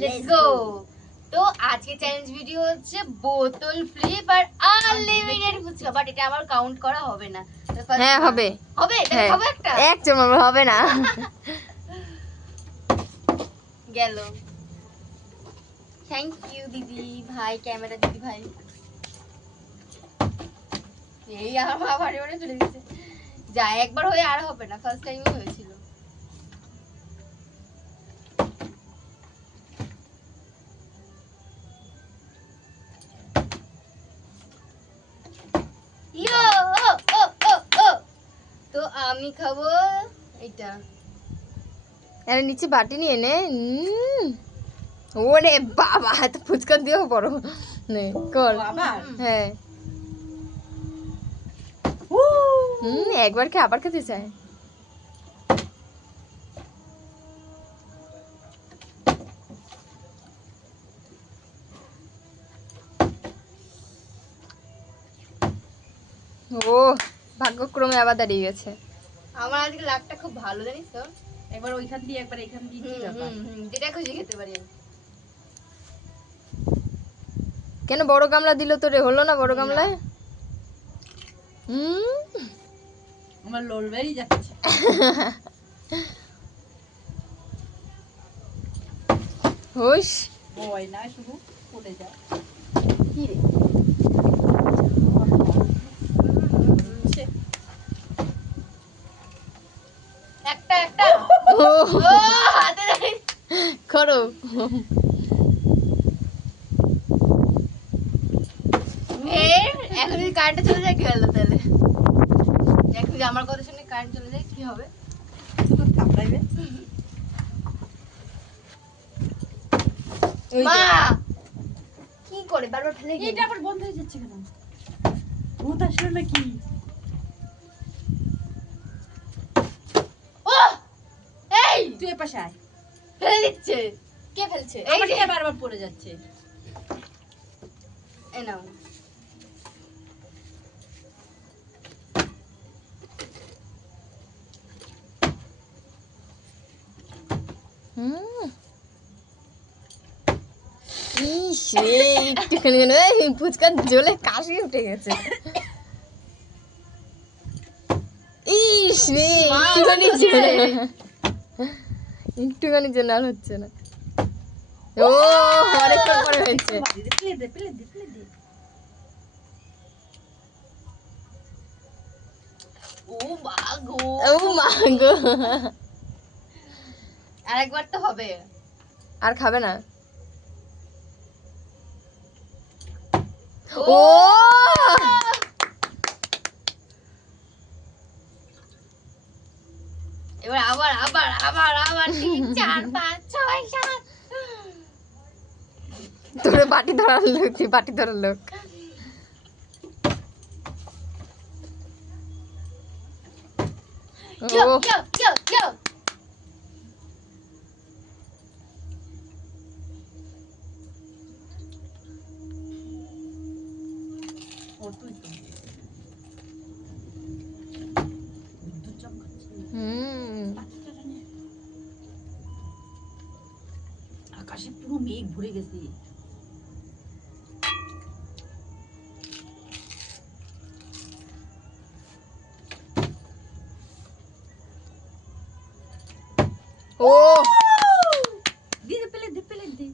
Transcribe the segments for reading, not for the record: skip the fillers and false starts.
Let's go. তো আজকে challenge video হচ্ছে বোতল ফ্লিপ আর আনলিমিটেড ফুচকা, বাট এটা আমার কাউন্ট করা হবে না। হ্যাঁ হবে হবে, তাহলে খাবো একটা। এক চমক হবে না। গেল। থ্যাংক ইউ দিদি ভাই, ক্যামেরা দিদি ভাই। এই আমার বাড়ি বাড়ি চলে গেছে। যা একবার হয়ে আর হবে না, ফার্স্ট টাইমই হয়েছিল। ইয়ো ও ও ও ও। তো আমি খাবো এটা। আরে নিচে বাটি নিয়ে নে। ওরে বাবা, এত ফুচকা দিয়েও বড় নে কর। হ্যাঁ একবার খেয়ে আবার খেতে চায়। ও ভাগ্যক্রমে আবার দাঁড়িয়ে গেছে। আমার আজকে লাকটা খুব ভালো, জানিস তো। একবার ওইখান দিয়ে একবার এখান দিয়ে কি ব্যাপার? যেটা খুশি খেতে পারি আমি। কেন বড় গামলা দিল তোরে, হলো না বড় গামলায়? আমার লোল বেরিয়ে যাচ্ছে। হুশ ওই না শুধু পড়ে যায়। কি রে একটা একটা ও ও হাতে ধরে। করো। এখন যদি কারেন্টটা চলে যায় কি হলো তাহলে? এখন যদি আমার কথা শুনে কারেন্ট চলে যায় কি হবে? থাপড়াইবে। মা কি করে বারবার ফেলে গেল? এটা আবার বন্ধ হয়ে যাচ্ছে কেন? ভূত আসলো নাকি? ও এই তুই এ পাশে আয়। ফেলে দিচ্ছে। কে ফেলছে? এই আমার যে কে বারবার পড়ে যাচ্ছে। এই নাও। ইস রে, একটুখানি যেন এই ফুচকার জ্বলে কাশি উঠে গেছে। ইস রে, একটুখানি জ্বলে একটুখানি জন্য আর হচ্ছে না। ও অনেকক্ষণ পরে হয়েছে। প্লেট দে প্লেট দে প্লেট দে। ও মা গো। ও মা গো, আরেকবার তো হবে। আর খাবে না? ও ও এবার আবার আবার আবার আবার 3 4 5 6 7। তোরে বাটি ধরার লোক, তুই বাটি ধরার লোক। ইয়ো ও ইয়ো ইয়ো ইয়ো। ও তুই তো। বিদ্যুৎ চমকাচ্ছে। বাচ্চাটা নে। আকাশে পুরো মেঘ ভরে গেছে। ও দে দে প্লেট দে প্লেট দে।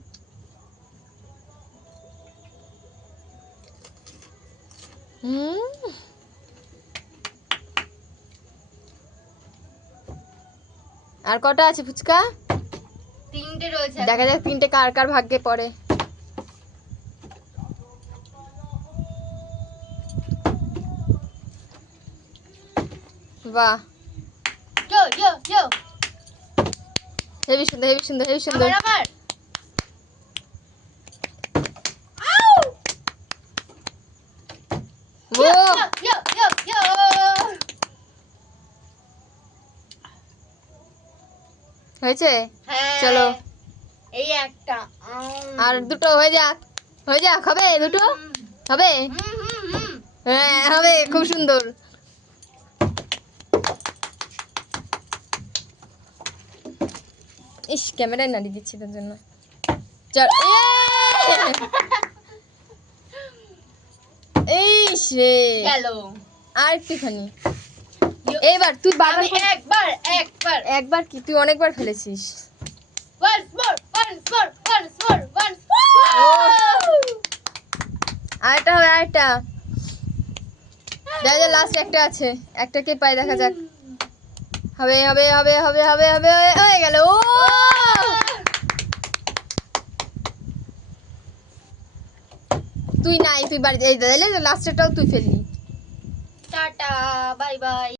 আর কটা আছে ফুচকা? 3টে রয়েছে। দেখা যাক 3টে কার কার ভাগ্যে পড়ে। বাহ, ইয়ো ইয়ো ইয়ো। হেভি সুন্দর হেভি সুন্দর হেভি সুন্দর। আবার আবার। ও ইয়ো ইয়ো ইয়ো। হয়েছে, হ্যাঁ চলো এই একটা। আর দুটো হয়ে যাক, হয়ে যাক। হবে দুটো হবে? হ্যাঁ হবে, খুব সুন্দর। ইস ক্যামেরায় নাড়িয়ে দিচ্ছি তার জন্য। চল ইস রে গেল। আর একটুখানি এবার তুই বারবার আমি একবার একবার একবার কি তুই অনেকবার ফেলেছিস once more আরেকটা হবে আরেকটা যা যা লাস্ট একটা আছে একটাকে পাই দেখা যাক হবে হবে হবে হবে হবে হবে হয়ে গেল ও তুই নাই তুই বাড়ি এই লাস্টেরটাও তুই ফেললি টাটা বাই বাই।